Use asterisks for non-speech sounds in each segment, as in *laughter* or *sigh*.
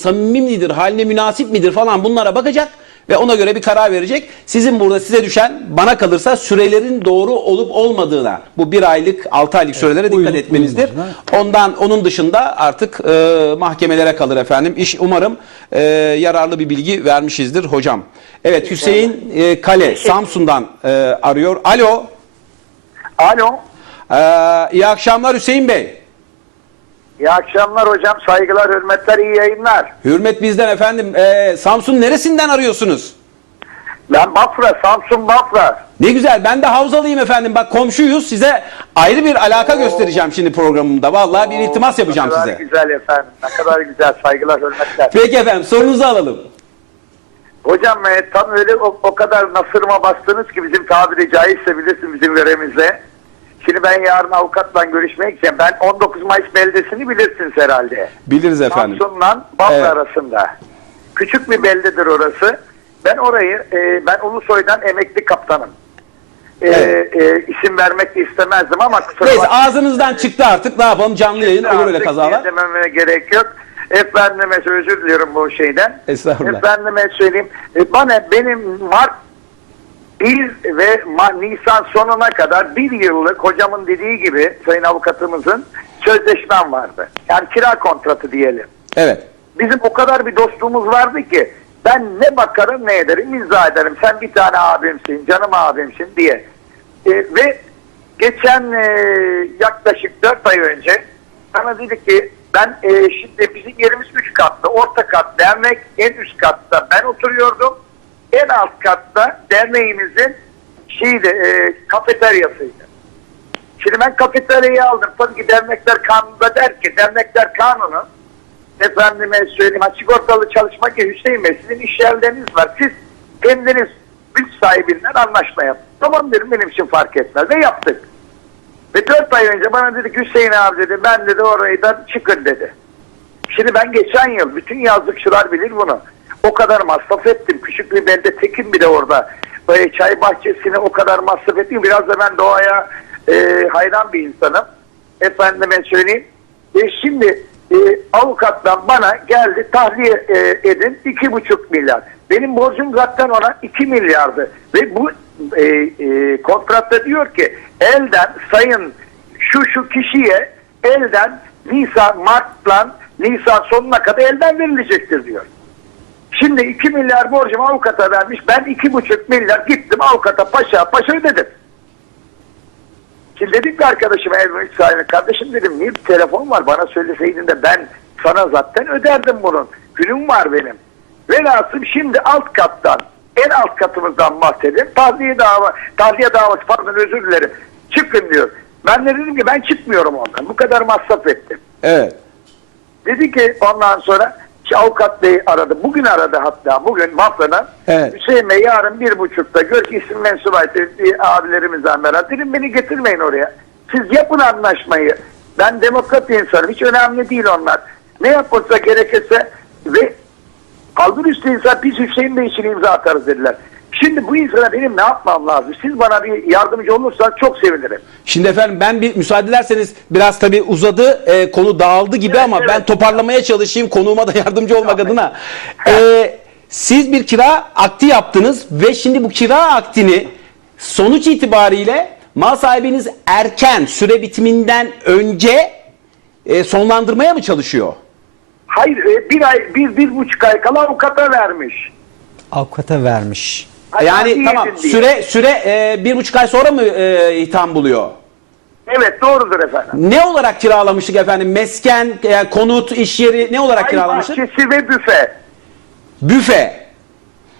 samimi midir, haline münasip midir falan bunlara bakacak ve ona göre bir karar verecek. Sizin burada size düşen bana kalırsa sürelerin doğru olup olmadığına bu bir aylık, altı aylık sürelere dikkat uygun- etmenizdir. uygun. Ondan onun dışında artık e, mahkemelere kalır efendim. İş umarım e, yararlı bir bilgi vermişizdir hocam. Evet Hüseyin e, Kale Samsun'dan e, arıyor. Alo. Alo. E, iyi akşamlar Hüseyin Bey. İyi akşamlar hocam. Saygılar, hürmetler, iyi yayınlar. Hürmet bizden efendim. E, Samsun neresinden arıyorsunuz? Ben Bafra, Samsun Bafra. Ne güzel. Ben de Havzalıyım efendim. Bak komşuyuz. Size ayrı bir alaka göstereceğim şimdi programımda. Vallahi bir iltimas yapacağım ne kadar size. güzel efendim. Ne kadar güzel. Saygılar, hürmetler. Peki efendim sorunuzu alalım. Hocam e, tam öyle o, o kadar nasırıma bastınız ki bizim tabiri caizse bilirsin bizim görevimizde. Şimdi ben yarın avukatla görüşmeye gideceğim. Ben 19 Mayıs beldesini bilirsiniz herhalde. Biliriz efendim. Samsun'la Bafra Evet. arasında. Küçük bir beldedir orası. Ben orayı, e, ben Ulusoy'dan emekli kaptanım. E, Evet. e, isim vermek de istemezdim ama kusura Neyse bakmayın. ağzınızdan çıktı artık. Ne yapalım canlı yayın olur öyle kazalar. Dememe gerek yok. Efendime özür diliyorum bu şeyden. Estağfurullah. Efendime söyleyeyim. E, bana benim Mart 1 ve Nisan sonuna kadar bir yıllık hocamın dediği gibi sayın avukatımızın sözleşmem vardı. Yani kira kontratı diyelim. Evet. Bizim o kadar bir dostluğumuz vardı ki ben ne bakarım ne ederim imza ederim. Sen bir tane abimsin, canım abimsin diye. E, ve geçen e, yaklaşık 4 ay önce bana dedi ki ben e, şimdi bizim yerimiz 3 katlı. Orta kat dernek, en üst katta ben oturuyordum. En alt katta derneğimizin şeydi, e, kafeteryasıydı. Şimdi ben kafeteryayı aldım. Tabii ki dernekler kanununda der ki dernekler kanunu efendime söyleyeyim sigortalı çalışmak ya Hüseyin Bey sizin iş yerleriniz var. Siz kendiniz güç sahibinden anlaşma yapın. Tamam dedim benim için fark etmez. Ve yaptık. Ve dört ay önce bana dedi Hüseyin abi dedi ben dedi orayı da çıkın dedi. Şimdi ben geçen yıl bütün yazlıkçılar bilir bunu. O kadar masraf ettim. Küçük bir belde tekim bir de orada. Böyle çay bahçesine o kadar masraf ettim. Biraz da ben doğaya e, hayran bir insanım. Efendime söyleyeyim. E, şimdi e, avukattan bana geldi tahliye e, edin iki buçuk milyar. Benim borcum zaten ona iki milyardı. Ve bu e, e, kontratta diyor ki elden sayın şu şu kişiye elden Nisan Mart'la Nisan sonuna kadar elden verilecektir diyor. Şimdi 2 milyar borcumu avukata vermiş. Ben 2,5 milyar gittim avukata paşa paşa ödedim. Şimdi dedim ki arkadaşıma ev mülk sahibi kardeşim dedim niye bir telefon var bana söyleseydin de ben sana zaten öderdim bunun. Günüm var benim. Velhasıl şimdi alt kattan en alt katımızdan bahsedeyim. Tahliye dava, tahliye davası pardon özür dilerim. Çıkın diyor. Ben de dedim ki ben çıkmıyorum ondan. Bu kadar masraf ettim. Evet. Dedi ki ondan sonra ki avukat bey aradı. Bugün aradı hatta. Bugün Bafra'dan. Evet. Hüseyin Bey yarın bir buçukta gör ki isim mensup abilerimizden beraber. Dedim beni getirmeyin oraya. Siz yapın anlaşmayı. Ben demokrat bir insanım. Hiç önemli değil onlar. Ne yapılsa gerekirse ve kaldır üstü insan biz Hüseyin Bey için imza atarız dediler. Şimdi bu insana benim ne yapmam lazım? Siz bana bir yardımcı olursanız çok sevinirim. Şimdi efendim ben bir müsaade ederseniz biraz tabii uzadı e, konu dağıldı gibi Evet, ama evet. ben toparlamaya çalışayım konuğuma da yardımcı olmak Tamam. adına. E, siz bir kira akti yaptınız ve şimdi bu kira aktini sonuç itibariyle mal sahibiniz erken süre bitiminden önce e, sonlandırmaya mı çalışıyor? Hayır e, bir ay, bir, bir buçuk ay kala avukata vermiş. Avukata vermiş. Yani tamam diye. süre süre e, bir buçuk ay sonra mı e, itham buluyor? Evet doğrudur efendim. Ne olarak kiralamıştık efendim? Mesken, e, konut, iş yeri ne olarak Çay kiralamıştık? bahçesi ve büfe. Büfe.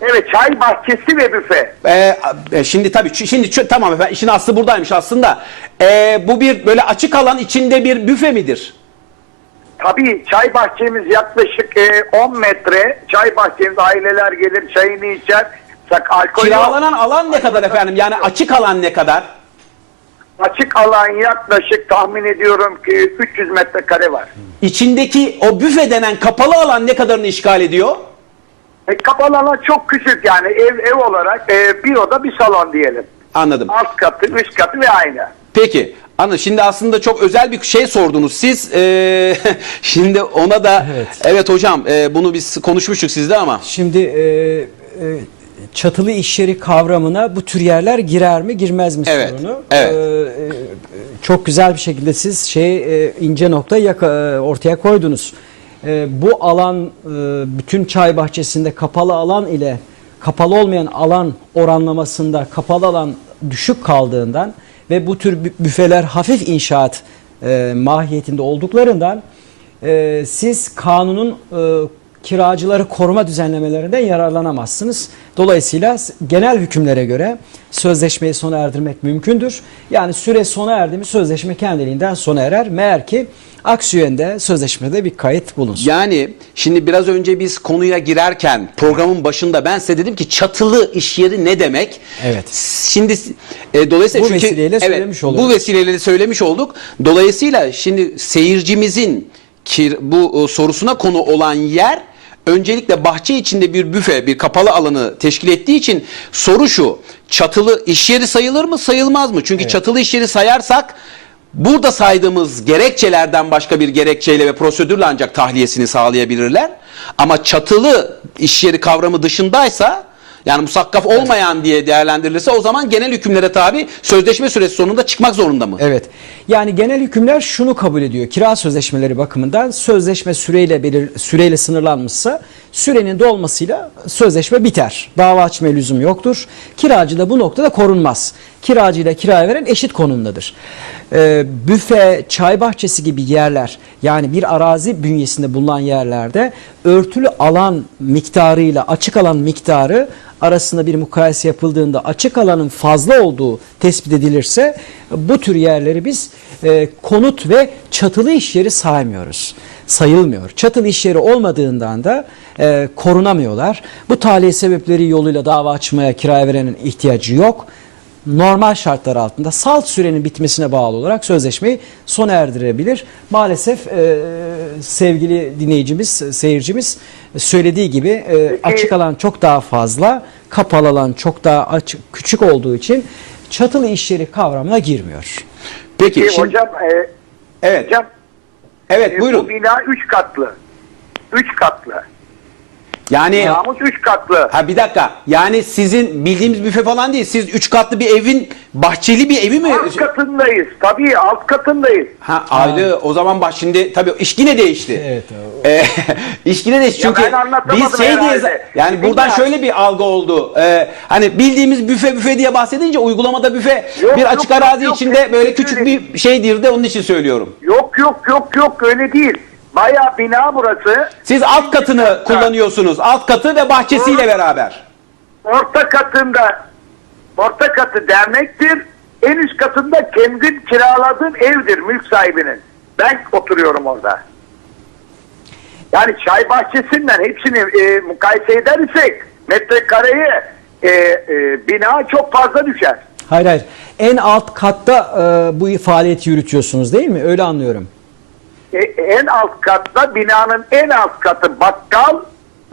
Evet çay bahçesi ve büfe. Ee, e, şimdi tabii şimdi tamam efendim işin aslı buradaymış aslında. Ee, bu bir böyle açık alan içinde bir büfe midir? Tabii çay bahçemiz yaklaşık e, 10 metre. Çay bahçemiz aileler gelir çayını içer. Sak alkol yok. Kiralanan alan ne kadar efendim? Yani açık alan ne kadar? Açık alan yaklaşık tahmin ediyorum ki 300 metrekare var. İçindeki o büfe denen kapalı alan ne kadarını işgal ediyor? E, kapalı alan çok küçük yani ev ev olarak e, bir oda bir salon diyelim. Anladım. Alt katı, üst katı ve aynı. Peki Anladım. Şimdi aslında çok özel bir şey sordunuz. Siz e, *laughs* şimdi ona da evet, Evet. hocam e, bunu biz konuşmuştuk sizde ama Şimdi e, e, çatılı iş yeri kavramına bu tür yerler girer mi girmez mi Evet, sorunu. evet. E, e, çok güzel bir şekilde siz şey e, ince nokta yaka- e, ortaya koydunuz. Bu alan bütün çay bahçesinde kapalı alan ile kapalı olmayan alan oranlamasında kapalı alan düşük kaldığından ve bu tür bü- büfeler hafif inşaat e, mahiyetinde olduklarından e, siz kanunun e, kiracıları koruma düzenlemelerinden yararlanamazsınız. Dolayısıyla genel hükümlere göre sözleşmeyi sona erdirmek mümkündür. Yani süre sona erdi mi sözleşme kendiliğinden sona erer. Meğer ki aksi yönde sözleşmede bir kayıt bulunsun. yani şimdi biraz önce biz konuya girerken programın başında ben size dedim ki çatılı iş yeri ne demek? Evet. Şimdi e, dolayısıyla Bu çünkü vesileyle evet, söylemiş oluyoruz. Bu vesileyle de söylemiş olduk. Dolayısıyla şimdi seyircimizin kir, bu e, sorusuna konu olan yer öncelikle bahçe içinde bir büfe, bir kapalı alanı teşkil ettiği için soru şu. Çatılı iş yeri sayılır mı, sayılmaz mı? Çünkü çatılı iş yeri sayarsak burada saydığımız gerekçelerden başka bir gerekçeyle ve prosedürle ancak tahliyesini sağlayabilirler. Ama çatılı iş yeri kavramı dışındaysa yani musakkaf olmayan diye değerlendirilirse o zaman genel hükümlere tabi sözleşme süresi sonunda çıkmak zorunda mı? Evet. Yani genel hükümler şunu kabul ediyor. Kira sözleşmeleri bakımından sözleşme süreyle belir, süreyle sınırlanmışsa sürenin dolmasıyla sözleşme biter. Dava açmaya lüzum yoktur. Kiracı da bu noktada korunmaz. Kiracı ile kiraya veren eşit konumdadır. Ee, büfe, çay bahçesi gibi yerler yani bir arazi bünyesinde bulunan yerlerde örtülü alan miktarıyla açık alan miktarı arasında bir mukayese yapıldığında açık alanın fazla olduğu tespit edilirse bu tür yerleri biz e, konut ve çatılı iş yeri saymıyoruz. Sayılmıyor. Çatılı iş yeri olmadığından da e, korunamıyorlar. Bu tahliye sebepleri yoluyla dava açmaya kiraya verenin ihtiyacı yok. Normal şartlar altında salt sürenin bitmesine bağlı olarak sözleşmeyi sona erdirebilir. Maalesef e, sevgili dinleyicimiz, seyircimiz söylediği gibi e, Peki- açık alan çok daha fazla, kapalı alan çok daha açık, küçük olduğu için çatılı iş yeri kavramına girmiyor. Peki Ki şimdi hocam, e, evet. hocam Evet e, bu buyurun. bina 3 katlı. 3 katlı. Yani Binamız 3 katlı. ha bir dakika. Yani sizin bildiğimiz büfe falan değil. Siz üç katlı bir evin bahçeli bir evi mi? Alt katındayız. Tabii alt katındayız. Ha ayrı o zaman bak şimdi tabii iş yine değişti. Evet, *laughs* Ee, iş yine değişti Ya çünkü ben anlatamadım biz şey diye herhalde. yani Bilmem. buradan şöyle bir algı oldu. Ee, hani bildiğimiz büfe büfe diye bahsedince uygulamada büfe Yok, bir yok, açık yok, arazi yok. içinde böyle küçük Öyle. bir şeydir de onun için söylüyorum. Yok yok yok yok öyle değil. Bayağı bina burası. Siz alt katını kullanıyorsunuz. Alt katı ve bahçesiyle beraber. Orta katında orta katı dernektir. En üst katında kendim kiraladığım evdir mülk sahibinin. Ben oturuyorum orada. Yani çay bahçesinden hepsini e, mukayese edersek metrekareye e, e, bina çok fazla düşer. Hayır hayır. En alt katta e, bu faaliyeti yürütüyorsunuz değil mi? Öyle anlıyorum. En alt katta binanın en alt katı bakkal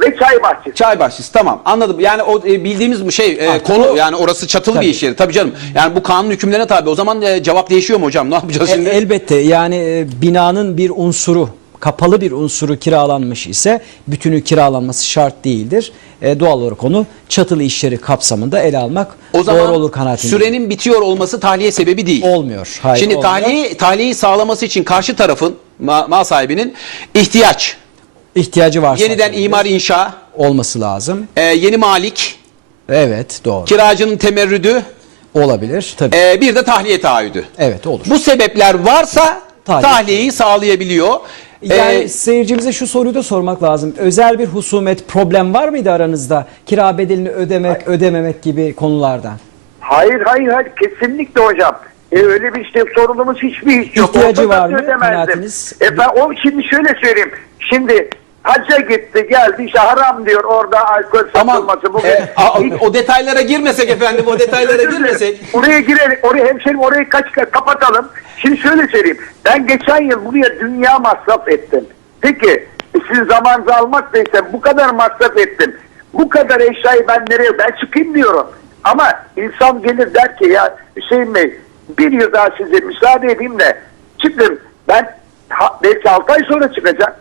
ve çay bahçesi. Çay bahçesi tamam anladım. Yani o e, bildiğimiz bu şey e, Artık konu o- yani orası çatılı Tabii. bir iş yeri. Tabii canım. Yani bu kanun hükümlerine tabi. O zaman e, cevap değişiyor mu hocam? Ne yapacağız E, şimdi? elbette yani e, binanın bir unsuru kapalı bir unsuru kiralanmış ise bütünü kiralanması şart değildir. E, doğal olarak onu çatılı işleri kapsamında ele almak O zaman doğru olur kanaatindeyim. sürenin bitiyor olması tahliye sebebi değil. Olmuyor. Hayır, Şimdi olmuyor. tahliye tahliyeyi sağlaması için karşı tarafın ma- mal sahibinin ihtiyaç, ihtiyacı varsa yeniden tabii imar inşa, olması lazım. e, yeni malik, Evet doğru. kiracının temerrüdü, Olabilir tabii. e, bir de tahliye taahhüdü. evet olur. Bu sebepler varsa Tahliye. tahliyeyi sağlayabiliyor. Yani E, seyircimize şu soruyu da sormak lazım. Özel bir husumet, problem var mıydı aranızda? Kira bedelini ödemek, ödememek gibi konulardan. Hayır hayır hayır kesinlikle hocam. E, öyle bir işte sorunumuz hiçbir hiç yok. İhtiyacı var mı? ödemezdim. Kanaatiniz? E ben o şimdi şöyle söyleyeyim. Şimdi hacca gitti geldi işte haram diyor orada alkol Ama satılması. Bugün e, a- Hiç- o detaylara girmesek efendim, o detaylara girmesek. Oraya girelim. Oraya hemşerim orayı kaç kapatalım. Şimdi şöyle söyleyeyim. Ben geçen yıl buraya dünya masraf ettim. Peki e, sizin zamanınızı almak neyse bu kadar masraf ettim. Bu kadar eşyayı ben nereye ben çıkayım diyorum. Ama insan gelir der ki ya Hüseyin Bey bir yıl daha size müsaade edeyim de çıkın. Ben ha- belki 6 ay sonra çıkacağım.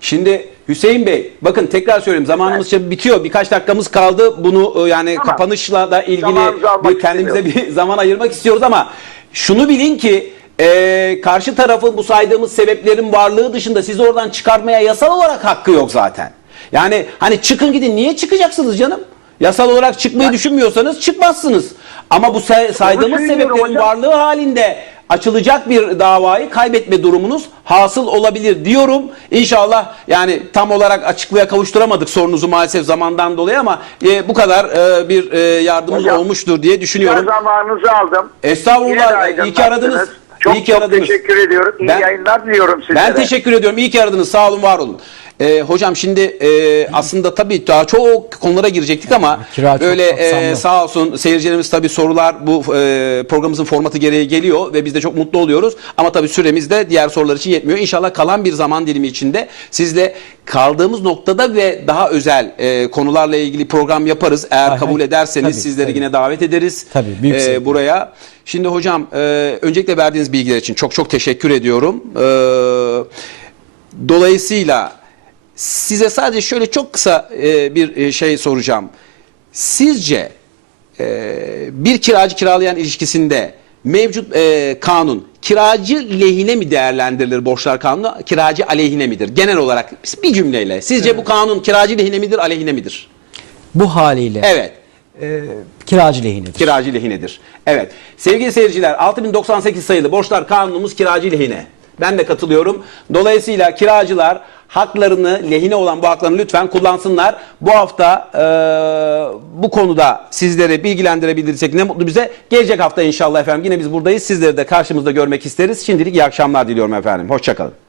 Şimdi Hüseyin Bey bakın tekrar söyleyeyim zamanımız şimdi bitiyor. Birkaç dakikamız kaldı. Bunu e, yani Tamam. kapanışla da ilgili bir kendimize bir *laughs* zaman ayırmak istiyoruz ama şunu bilin ki e, karşı tarafın bu saydığımız sebeplerin varlığı dışında sizi oradan çıkarmaya yasal olarak hakkı yok zaten. Yani hani çıkın gidin niye çıkacaksınız canım? Yasal olarak çıkmayı düşünmüyorsanız çıkmazsınız. Ama bu say- saydığımız sebeplerin hocam. varlığı halinde açılacak bir davayı kaybetme durumunuz hasıl olabilir diyorum. İnşallah yani tam olarak açıklığa kavuşturamadık sorunuzu maalesef zamandan dolayı ama e, bu kadar e, bir e, yardımımız Hocam, olmuştur diye düşünüyorum. zamanınızı aldım. Estağfurullah, iyi ki aradınız. Çok İyi ki çok aradınız. teşekkür ediyorum. İyi Ben- yayınlar diliyorum sizlere. Ben teşekkür ediyorum. İyi ki aradınız. Sağ olun, var olun. Ee, hocam şimdi e, aslında tabii daha çok konulara girecektik ama *laughs* Kira böyle e, sağ olsun seyircilerimiz tabii sorular bu e, programımızın formatı gereği geliyor ve biz de çok mutlu oluyoruz. Ama tabii süremiz de diğer sorular için yetmiyor. İnşallah kalan bir zaman dilimi içinde sizle kaldığımız noktada ve daha özel e, konularla ilgili program yaparız. Eğer Hay kabul ederseniz Tabii, sizleri tabii. yine davet ederiz. Tabii, büyük E, buraya. Şimdi hocam e, öncelikle verdiğiniz bilgiler için çok çok teşekkür ediyorum. E, dolayısıyla size sadece şöyle çok kısa e, bir e, şey soracağım. Sizce e, bir kiracı kiralayan ilişkisinde mevcut e, kanun kiracı lehine mi değerlendirilir borçlar kanunu, kiracı aleyhine midir? Genel olarak bir cümleyle. Sizce bu kanun kiracı lehine midir, aleyhine midir? Bu haliyle Evet. kiracı lehinedir. Kiracı lehinedir. Evet. Sevgili seyirciler 6098 sayılı borçlar kanunumuz kiracı lehine. Ben de katılıyorum. Dolayısıyla kiracılar haklarını lehine olan bu haklarını lütfen kullansınlar. Bu hafta e, bu konuda sizleri bilgilendirebilirsek ne mutlu bize. Gelecek hafta inşallah efendim yine biz buradayız. Sizleri de karşımızda görmek isteriz. Şimdilik iyi akşamlar diliyorum efendim. Hoşçakalın.